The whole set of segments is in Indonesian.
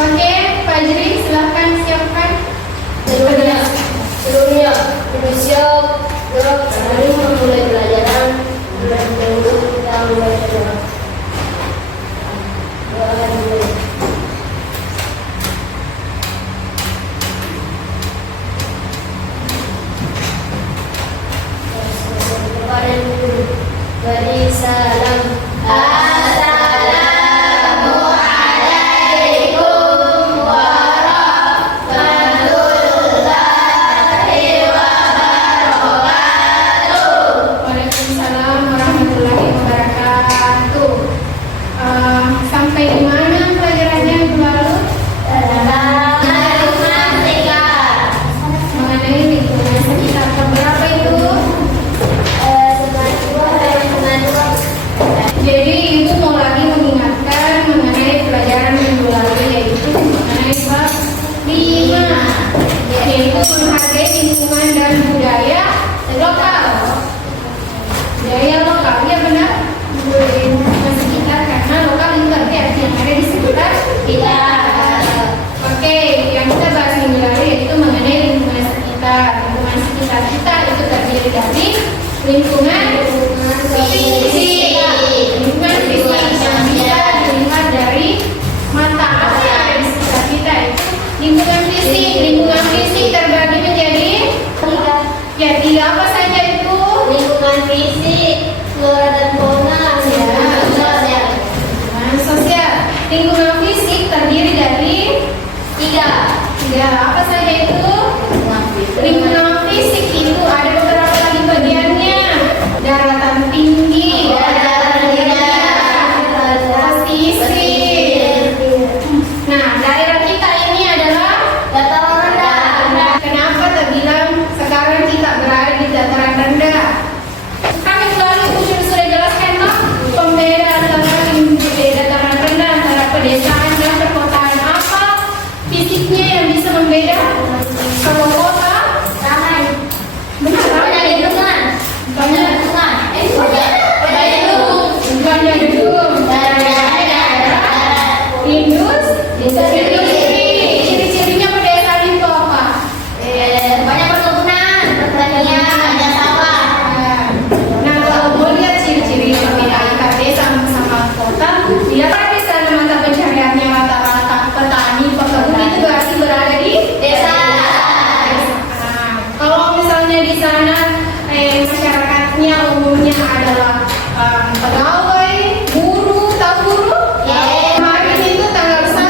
Oke, Pak Jri, silahkan siapkan. Sebelumnya kita siap gerak hari memulai pelajaran dan dahulu kita membaca doa. Doa dulu. Kepada guru beri salam. Waalaikumsalam warahmatullahi wabarakatuh. Sampai di mana pelajarannya minggu lalu? Mengenai lingkungan sekitar. Keberapa itu? Jadi ibu mau lagi mengingatkan mengenai pelajaran minggu lalu, yaitu mengenai bab 5, yaitu menghargai lingkungan dan budaya lokal. Budaya lokal, ya benar. Lingkungan sekitar, karena lokal itu berarti yang ada di sekitar kita. Oke, yang kita bahas minggu lalu yaitu mengenai lingkungan sekitar. Lingkungan sekitar kita itu terdiri dari lingkungan fisik. Lingkungan fisik yang bisa dilihat dari mata. Apa yang ada di sekitar kita itu lingkungan fisik. Lingkungan fisik terbagi menjadi tiga. Apa saja itu? Lingkungan fisik, flora dan fauna, Lingkungan sosial. Lingkungan fisik terdiri dari tiga. Apa saja itu? Lingkungan fisik itu ada beberapa lagi bagiannya. Daratan tinggi, pesisir. Nah, daerah kita ini adalah dataran rendah. kenapa terbilang sekarang kita berada di dataran rendah? Kami selalu sudah jelaskan lah pembeda antara dataran rendah antara pedesaan dan perkotaan. Apa fisiknya yang bisa membeda? Kalau kota, benar Banyak lingkungan. banyak bukannya gedung, industri. Ciri-cirinya pedesaan itu apa? Banyak perkebunan, pertanian, ada sawah. Nah, kalau mau lihat ciri-ciri perbedaan antara desa sama kota, lihat di sana mata pencariannya rata-rata petani pekebun itu berarti berada di Desa. Nah, kalau misalnya di sana masyarakatnya umumnya adalah pegawai, buruh, tahu buruh? Kemarin itu tanggal 1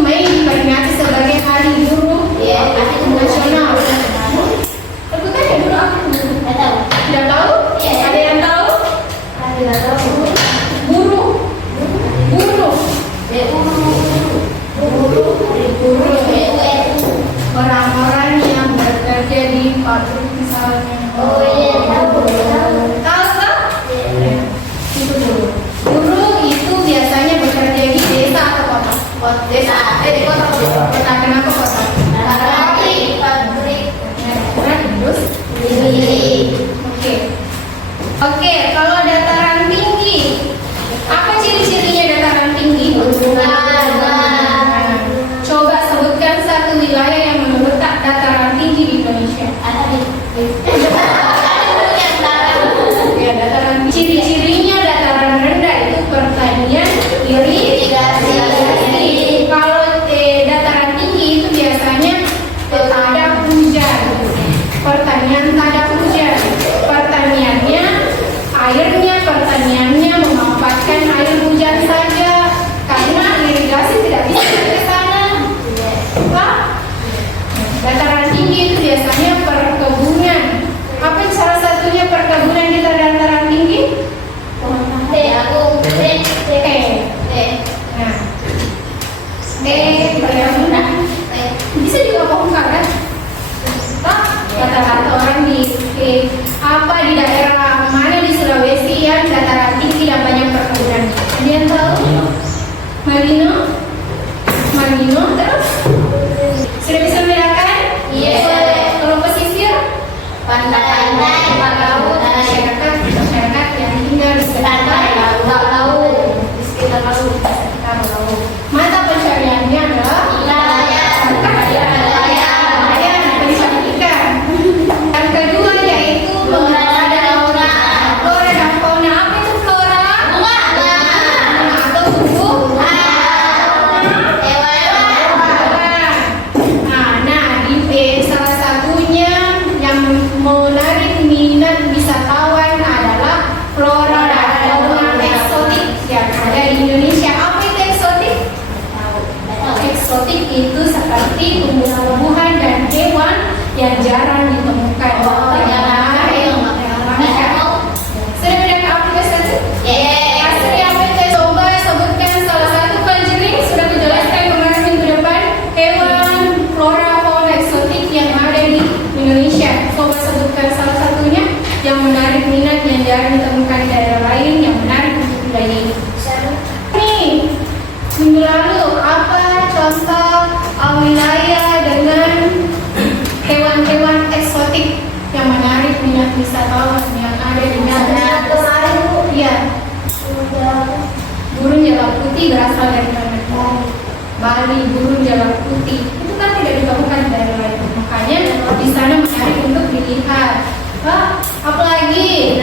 Mei diperingati sebagai Hari Buruh Nasional. Sebutannya dulu apa? Tidak tahu? Ada yang tahu? Buruh. Orang-orang yang bekerja di pabrik misalnya. Tahu tak? Itu dulu. Buruh itu biasanya bekerja di desa atau kota? Desa. Di kota. Kota. Kenapa kota? Oke, kalau dataran tinggi, apa ciri-cirinya dataran tinggi? Coba sebutkan satu wilayah yang menurut dataran tinggi di Indonesia. Ya, dataran tinggi. Ciri-cirinya dataran rendah itu pertanian, irigasi. Kalau dataran tinggi itu biasanya tak ada hujan. Pertanian tak ada hujan. Pertaniannya memanfaatkan air hujan saja karena irigasi tidak bisa ke sana. Pak, dataran tinggi itu biasanya perkebunan. Apa salah satunya perkebunan di dataran tinggi? Perkebunan. Bisa juga pohon karet. Pak, kata-kata orang di daerah mana di Sulawesi yang dataran tinggi dan banyak perkebunan. Ada yang tahu? Marino terus? Sudah bisa membedakan? Iya. Kalau pesisir? Pantai, laut, masyarakat yang tinggal di sekitar laut. di sekitar laut. lalu, apa contoh wilayah dengan hewan-hewan eksotik yang menarik minat wisatawan yang ada di sana? Kemarin Bu, Iya, burung jalak putih berasal dari mana? Bali, burung jalak putih itu kan tidak ditemukan di daerah lain, makanya di sana menarik untuk dilihat. Apalagi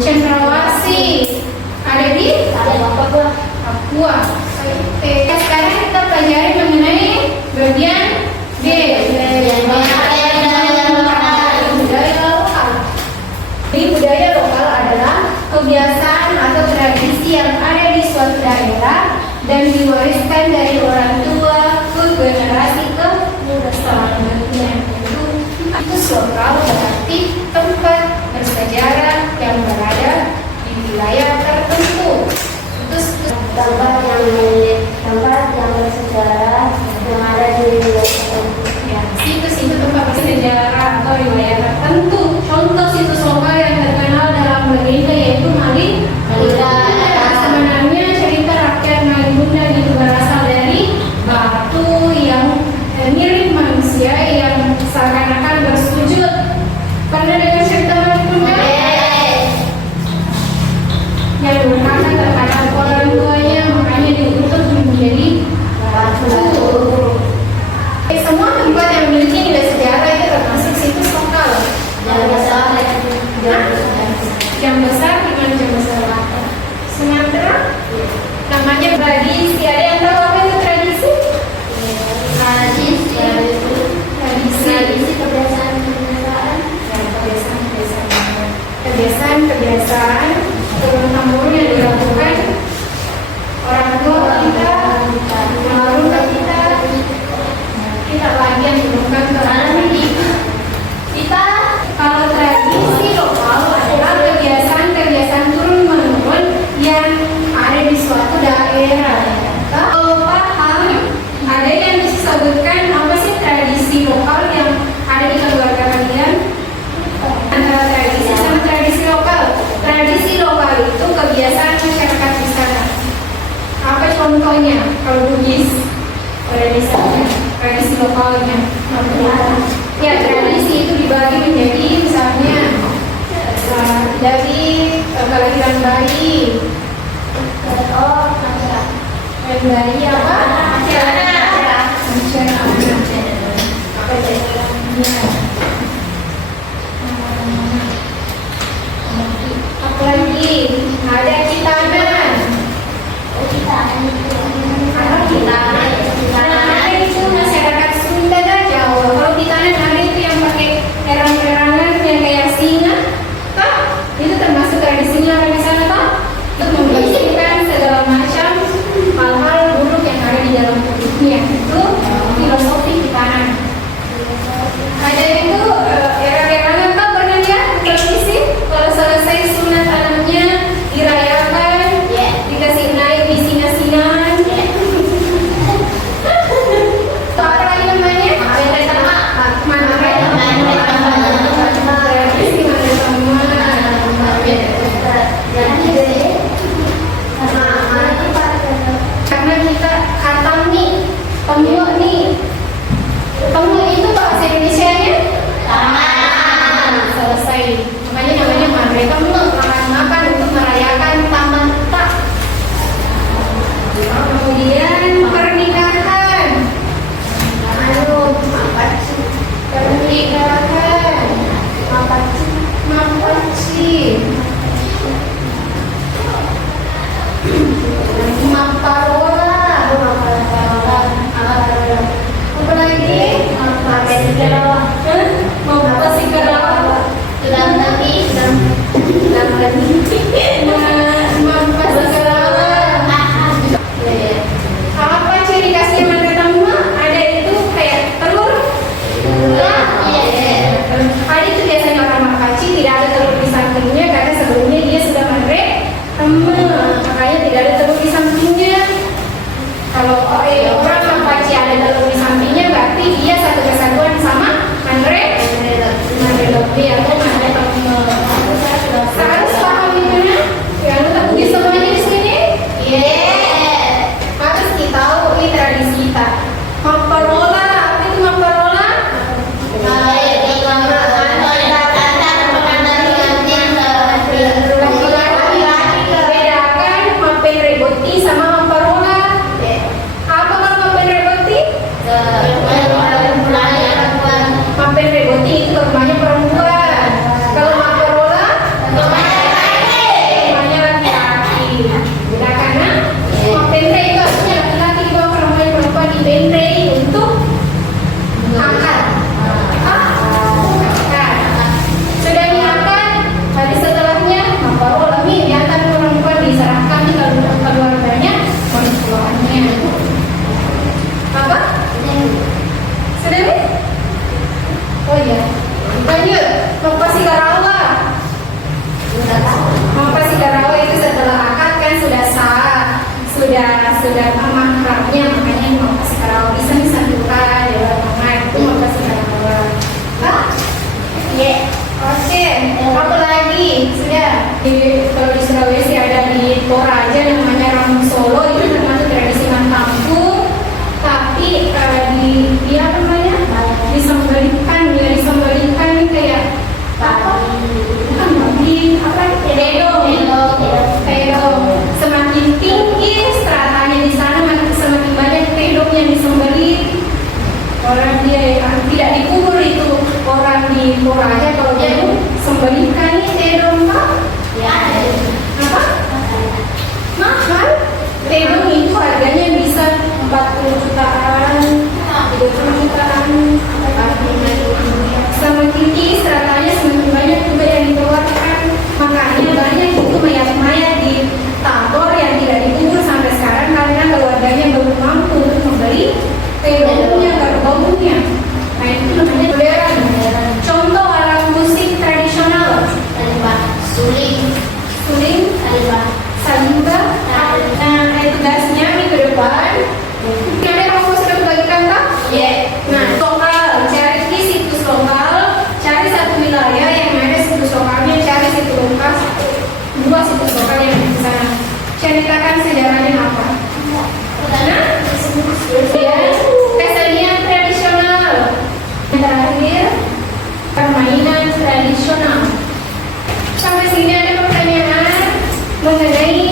cendrawasih ada di Papua. Sekarang kita pelajari mengenai bagian B, budaya lokal. Jadi budaya lokal adalah kebiasaan atau tradisi yang ada di suatu daerah dan diwariskan dari orang tua ke generasi ke selanjutnya. Itu lokal berarti tempat bersejarah yang berada di wilayah tertentu. tempat yang bersejarah yang ada di wilayah tertentu. Ya, situs-situs tempat bersejarah atau wilayah tertentu. Contoh situs lokal yang terkenal dalam legenda yaitu Malin Bunda. Sebenarnya cerita rakyat Malin Bunda itu berasal dari batu yang mirip manusia yang seakan-akan bersujud. Pernah dengar cerita Malin Bunda? Yang durhaka terhadap orang tuanya, makanya diutus menjadi batu. Semua tempat yang memiliki nilai sejarah itu termasuk situs lokal. Jam besar di mana jam besar? Sumatera. Namanya tradisi. Ada yang tahu apa itu tradisi? Tradisi kebiasaan turun-temurun yang dilakukan orang tua kita, lalu kita lagi yang turunkan ke anak kita. Kalau tradisi lokal adalah kebiasaan turun-menurun yang ada di suatu daerah. Kalau paham, ada yang disebutkan apa sih tradisi lokal yang ada di keluarga kalian? Antara tradisi sama tradisi lokal. Tradisi lokal itu kebiasaan masyarakat di sana. Apa contohnya? Kalau Bugis, di sana tradisi lokalnya. Ya, tradisi itu dibagi menjadi misalnya dari kelahiran bayi. Dan bayi apa? Apalagi ada Kitanan. Kitanan itu masyarakat Sunda dan Jawa. Kalau Kitanan ada itu yang pakai erang-erangan yang kayak singa, Kak, itu termasuk tradisinya orang di sana, Kak. Untuk membersihkan segala macam hal-hal buruk yang ada di dalam tubuhnya. Itu filosofi Kitanan. Ada itu erang-erangan, Kak, pernah lihat tradisi? Kalau selesai sunat anaknya dirayakan, dikasih naik di singa-singaan. Apa lagi namanya? Tradisi karena kita khatam nih, temu nih. Temu itu bahasa Indonesianya? Selesai. Makanya namanya mandre temu, makan-makan untuk merayakan taman tak. Kemudian pernikahan. Mapaci. Maparola. Apa lagi? Apa ciri khasnya mandre temu? Ada itu kayak telur. Ada itu biasanya orang Mapaci tidak ada telur di sampingnya karena sebelumnya dia sudah mandre temu, makanya tidak ada telur di sampingnya. Kalau orang Mapaci ada telur di sampingnya berarti dia satu kesatuan sama mandre lebih atau mandre temu. Harus paham itu ya? Yang tetap semuanya di sini? Harus mengenai